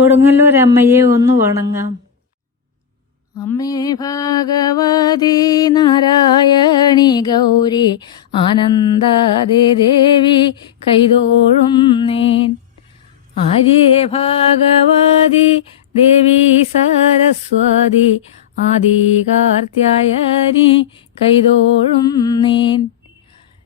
കൊടുങ്ങല്ലൂരമ്മയെ ഒന്ന് വണങ്ങാം. അമ്മേ ഭഗവതി നാരായണി ഗൗരി ആനന്ദാദേ ദേവി കൈതോഴും നേൻ. ആര്യേ ഭഗവതി ദേവി സരസ്വതി ആദികാർത്യായനി കൈതോഴും നേൻ.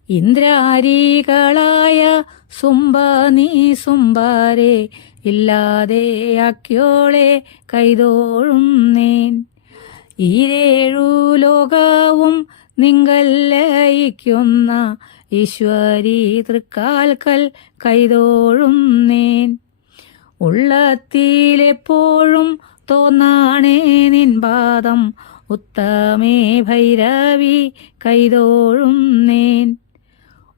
ഇന്ദ്രാരികളായ സുംബ നീ സുംബാരെ ഇല്ലാതെ ആക്യോളെ കൈതോഴും നേൻ. ഈരേഴു ലോകവും നിങ്ങൾ ലയിക്കുന്ന ഈശ്വരി തൃക്കാൽക്കൽ കൈതോഴും നേൻ. ഉള്ളത്തിലെപ്പോഴും തോന്നാണേ നിൻ പാദം ഉത്തമേ ഭൈരവി കൈതോഴും നേൻ.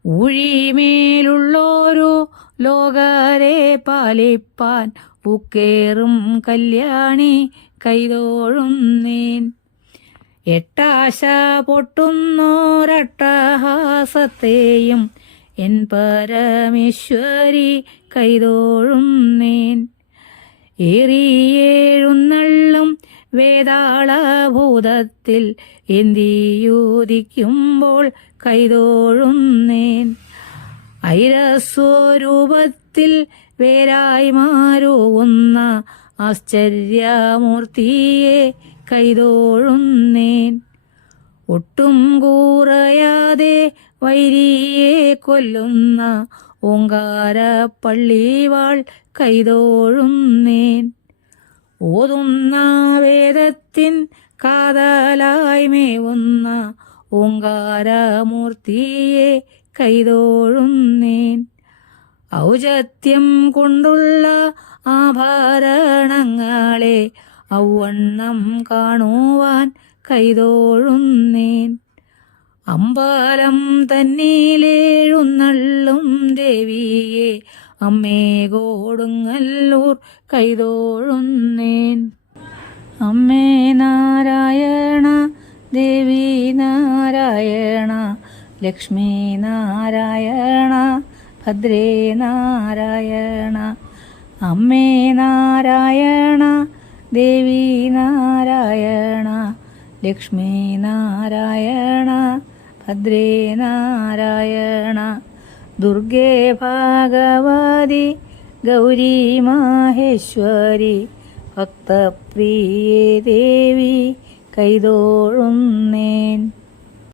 ഊഴിമേലുള്ളോരോ ലോകരെ പാലിപ്പാൻ ഉക്കേറും കല്യാണി കൈതോഴും നേൻ. എട്ടാശ പൊട്ടുന്നോരട്ടഹാസത്തെയും എൻ പരമേശ്വരി കൈതോഴും നേൻ. ഏറിയേഴുന്നള്ളും വേതാളഭൂതത്തിൽ എന്തിയൂതിക്കുമ്പോൾ കൈതോഴും നേൻ. ഐരസ്വരൂപത്തിൽ വേരായി മാറുന്ന ആശ്ചര്യമൂർത്തിയെ കൈതോഴും നേൻ. ഒട്ടും കൂറയാതെ വൈരിയെ കൊല്ലുന്ന ഓങ്കാരപ്പള്ളിവാൾ കൈതോഴും നേൻ. ഓതുന്ന വേദത്തിൻ കാതലായി മേവുന്ന ഓങ്കാരമൂർത്തിയെ കൈതോഴും നേൻ. ഔചത്യം കൊണ്ടുള്ള ആഭരണങ്ങളെ ഔവണ്ണം കാണുവാൻ കൈതോഴും നേൻ. അമ്പലം തന്നിലേഴുന്നള്ളും ദേവിയെ അമ്മേ കൊടുങ്ങല്ലൂർ കൈതോഴും നേൻ. അമ്മേ നാരായണ ദേവി നാരായണ ലക്ഷ്മി നാരായണ ഭദ്രേ നാരായണ. അമ്മേ നാരായണ ദേവി നാരായണ ലക്ഷ്മി നാരായണ ഭദ്രേ നാരായണ. ദുർഗേ ഭഗവതി ഗൗരി മാഹേശ്വരി ഭക്തപ്രിയേ ദേവി കൈതോഴും നേൻ.